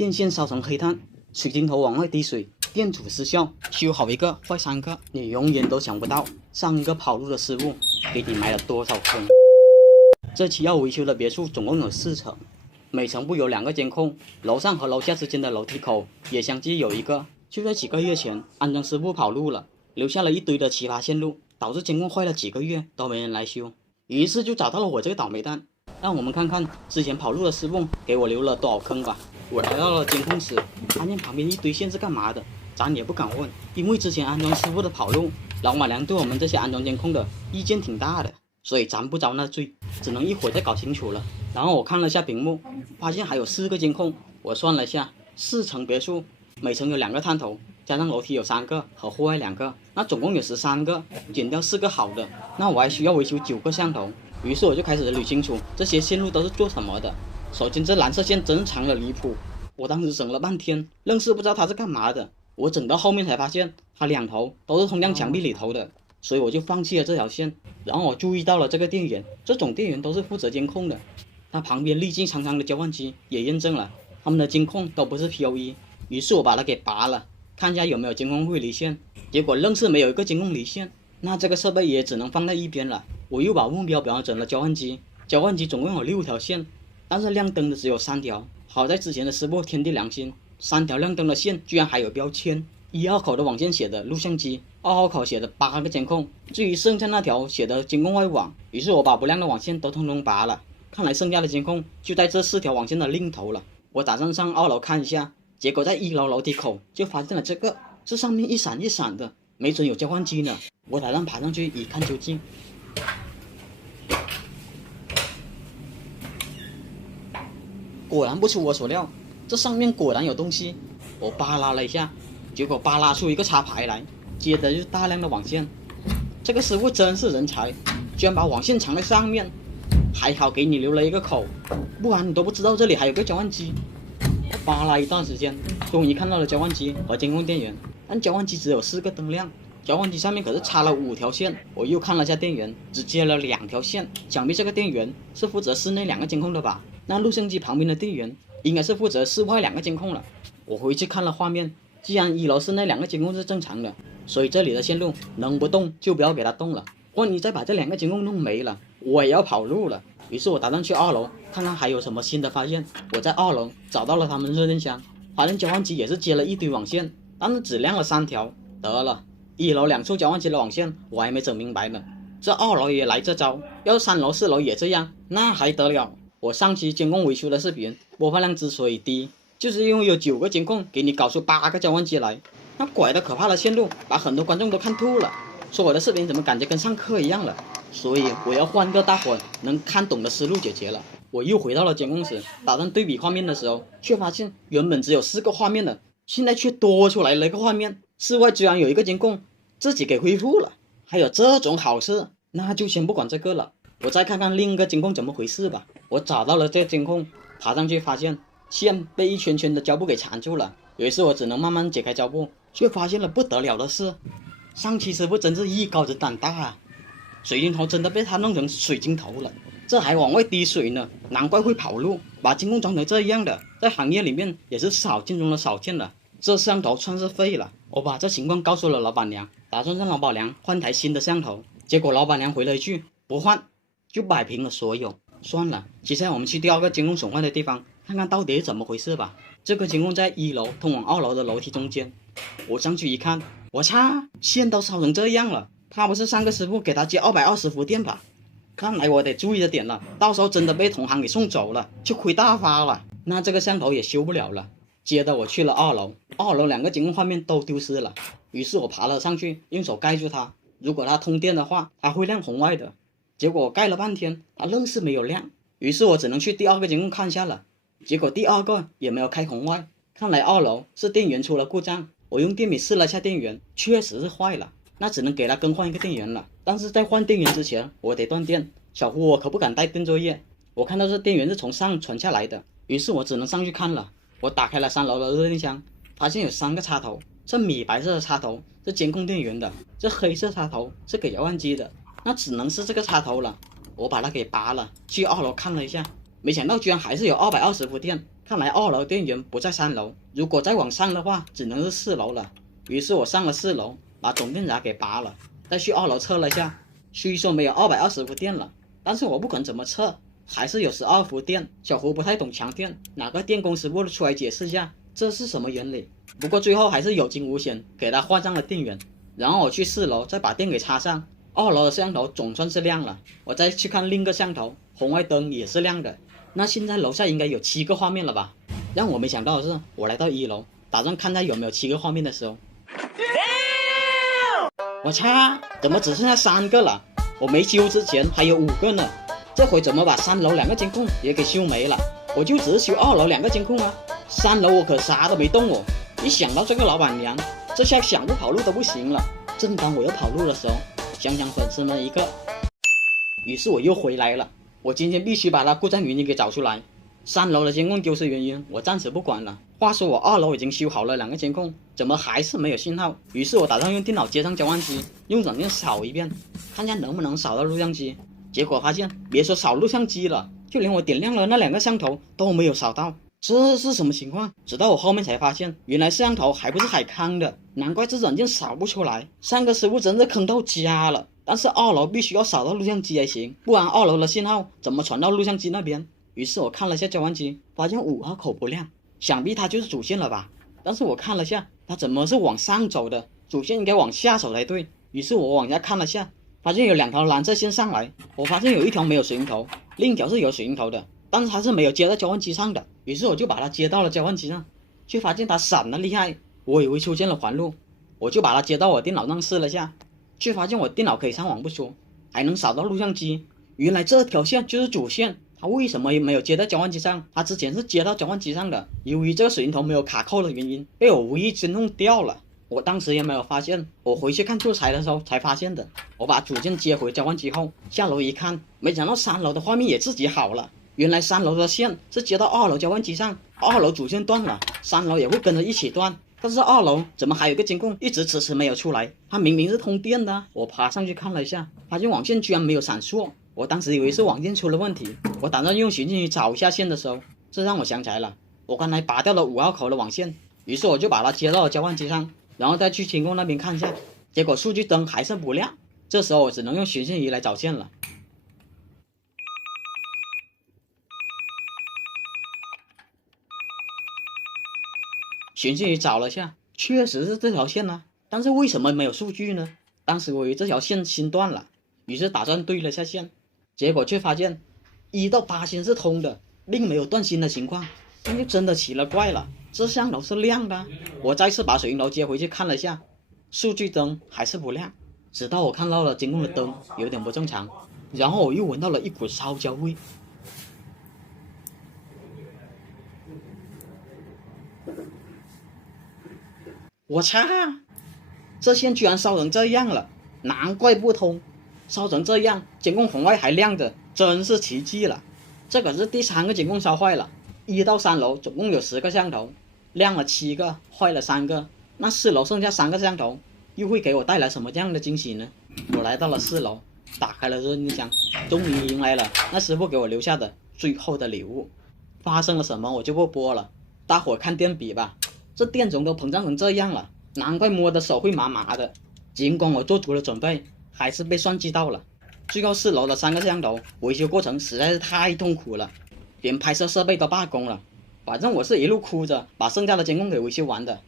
电线烧成黑炭，水晶头往外滴水，电阻失效，修好一个坏3个，你永远都想不到上个跑路的师傅给你埋了多少坑。这期要维修的别墅总共有4层，每层部有2个监控，楼上和楼下之间的楼梯口也相继有一个。就在几个月前，安装师傅跑路了，留下了一堆的奇葩线路，导致监控坏了几个月都没人来修，于是就找到了我这个倒霉蛋。让我们看看之前跑路的师傅给我留了多少坑吧。我来到了监控室，发现旁边一堆线是干嘛的，咱也不敢问，因为之前安装师傅的跑路，老板娘对我们这些安装监控的意见挺大的，所以咱不遭那罪，只能一会儿再搞清楚了。然后我看了下屏幕，发现还有4个监控，我算了一下，4层别墅，每层有2个探头，加上楼梯有3个和户外2个，那总共有13个，减掉4个好的，那我还需要维修9个摄像头。于是我就开始捋清楚这些线路都是做什么的。首先这蓝色线真长的离谱，我当时整了半天，愣是不知道它是干嘛的。我整到后面才发现，它2头都是通向墙壁里头的，所以我就放弃了这条线。然后我注意到了这个电源，这种电源都是负责监控的。它旁边历经长长的交换机也验证了，他们的监控都不是 PoE。于是我把它给拔了，看一下有没有监控会离线，结果愣是没有一个监控离线。那这个设备也只能放在一边了。我又把目标标整了交换机，交换机总共有6条线，但是亮灯的只有3条。好在之前的师傅天地良心，3条亮灯的线居然还有标签，1号口的网线写的录像机，2号口写的8个监控，至于剩下那条写的监控外网。于是我把不亮的网线都通通拔了，看来剩下的监控就在这4条网线的另头了。我打算上2楼看一下，结果在1楼楼梯口就发现了这上面一闪一闪的，没准有交换机呢。我打算爬上去一看究竟。果然不出我所料，这上面果然有东西。我扒拉了一下，结果扒拉出一个插排来，接着就是大量的网线。这个师傅真是人才，居然把网线藏在上面，还好给你留了一个口，不然你都不知道这里还有个交换机。我扒拉一段时间，终于看到了交换机和监控电源，但交换机只有4个灯亮，交换机上面可是插了5条线。我又看了下电源，只接了2条线，想必这个电源是负责室内2个监控的吧。那录像机旁边的电源应该是负责室外2个监控了。我回去看了画面，既然1楼室内2个监控是正常的，所以这里的线路能不动就不要给它动了。万一再把这2个监控弄没了，我也要跑路了。于是我打算去2楼看看还有什么新的发现。我在2楼找到了他们热电箱，发现交换机也是接了一堆网线，但是只亮了3条。得了，1楼2处交换机的网线我还没整明白呢，这2楼也来这招，要是3楼4楼也这样，那还得了。我上期监控维修的视频播放量之所以低，就是因为有9个监控给你搞出8个交换机来，那拐的可怕的线路把很多观众都看吐了，说我的视频怎么感觉跟上课一样了。所以我要换个大伙能看懂的思路解决了。我又回到了监控室，打算对比画面的时候，却发现原本只有4个画面的，现在却多出来了一个画面，室外居然有一个监控自己给恢复了。还有这种好事，那就先不管这个了，我再看看另一个监控怎么回事吧。我找到了这监控，爬上去发现线被一圈圈的胶布给缠住了，于是我只能慢慢解开胶布，却发现了不得了的事。上期师傅真是一高子胆大啊，水晶头真的被他弄成水晶头了，这还往外滴水呢，难怪会跑路，把监控装成这样的，在行业里面也是少见中的少见了。这摄像头算是废了。我把这情况告诉了老板娘，打算让老板娘换台新的摄像头，结果老板娘回了一句不换，就摆平了所有。算了，接下来我们去第2个监控损坏的地方看看到底是怎么回事吧。这个监控在1楼通往2楼的楼梯中间，我上去一看，我擦，线都烧成这样了，他不是上个师傅给他接220伏电吧？看来我得注意着点了，到时候真的被同行给送走了，就亏大发了。那这个摄像头也修不了了。接着我去了2楼，2楼2个监控画面都丢失了，于是我爬了上去，用手盖住它，如果它通电的话，它会亮红外的。结果我盖了半天，它愣是没有亮，于是我只能去第2个监控看一下了。结果第2个也没有开红外，看来2楼是电源出了故障。我用电笔试了下电源，确实是坏了，那只能给它更换一个电源了。但是在换电源之前，我得断电，小胡我可不敢带电作业。我看到这电源是从上传下来的，于是我只能上去看了。我打开了3楼的热电箱，发现有3个插头，这米白色的插头是监控电源的，这黑色插头是给交换机的，那只能是这个插头了。我把它给拔了，去2楼看了一下，没想到居然还是有220伏电，看来2楼电源不在3楼，如果再往上的话，只能是4楼了。于是我上了4楼，把总电闸给拔了，再去2楼测了下，虽说没有220伏电了，但是我不管怎么测，还是有12伏电。小胡不太懂强电，哪个电工师傅出来解释一下这是什么原理？不过最后还是有惊无险，给他换上了电源。然后我去4楼再把电给插上，2楼的摄像头总算是亮了。我再去看另一个摄像头，红外灯也是亮的。那现在楼下应该有7个画面了吧？让我没想到的是，我来到1楼，打算看看有没有7个画面的时候，我操，怎么只剩下3个了？我没修之前还有5个呢，这回怎么把3楼2个监控也给修没了？我就只是修2楼2个监控啊，3楼我可啥都没动哦。一想到这个老板娘，这下想不跑路都不行了。正当我要跑路的时候，想想粉丝们一个，于是我又回来了。我今天必须把它故障原因给找出来。3楼的监控丢失原因我暂时不管了。话说我2楼已经修好了2个监控，怎么还是没有信号？于是我打算用电脑接上交换机，用软件扫一遍，看看能不能扫到录像机。结果发现别说扫录像机了，就连我点亮了那2个摄像头都没有扫到。这是什么情况？直到我后面才发现，原来摄像头还不是海康的，难怪这软件扫不出来。上个师傅真是坑到家了。但是2楼必须要扫到录像机才行，不然2楼的信号怎么传到录像机那边？于是我看了下交换机，发现5号口不亮，想必它就是主线了吧？但是我看了下，它怎么是往上走的？主线应该往下走才对。于是我往下看了下，发现有2条蓝色线上来，我发现有一条没有水龙头，另一条是有水龙头的，但是它是没有接到交换机上的。于是我就把它接到了交换机上，却发现它闪得厉害，我以为出现了环路，我就把它接到我电脑上试了下，却发现我电脑可以上网不说，还能扫到录像机。原来这条线就是主线，它为什么没有接到交换机上？它之前是接到交换机上的，由于这个水龙头没有卡扣的原因，被我无意间弄掉了。我当时也没有发现，我回去看素材的时候才发现的。我把主线接回交换机后，下楼一看，没想到3楼的画面也自己好了。原来3楼的线是接到2楼交换机上，2楼主线断了，3楼也会跟着一起断。但是2楼怎么还有个监控一直迟迟没有出来？它明明是通电的。我爬上去看了一下，发现网线居然没有闪烁。我当时以为是网线出了问题，我打算用寻迹仪找一下线的时候，这让我想起来了，我刚才拔掉了5号口的网线。于是我就把它接到了交换机上，然后再去监控那边看一下，结果数据灯还是不亮。这时候我只能用寻迹仪来找线了。寻迹仪找了下，确实是这条线啊，但是为什么没有数据呢？当时我以为这条线新断了，于是打算对了下线，结果却发现1到8线是通的，并没有断线的情况，那就真的奇了怪了。这摄像头是亮的，我再次把水龙头接回去看了下，数据灯还是不亮，直到我看到了监控的灯有点不正常，然后我又闻到了一股烧焦味。我操！这线居然烧成这样了，难怪不通。烧成这样，监控红外还亮着，真是奇迹了。这可是第3个监控烧坏了。1到3楼总共有10个摄像头，亮了7个，坏了3个。那4楼剩下3个摄像头，又会给我带来什么样的惊喜呢？我来到了4楼，打开了热音箱，终于迎来了那师傅给我留下的最后的礼物。发生了什么我就不播了，大伙看电笔吧。这电容都膨胀成这样了，难怪摸的手会麻麻的。尽管我做足了准备，还是被算计到了。最后4楼的3个摄像头维修过程实在是太痛苦了，连拍摄设备都罢工了。反正我是一路哭着把剩下的监控给维修完的。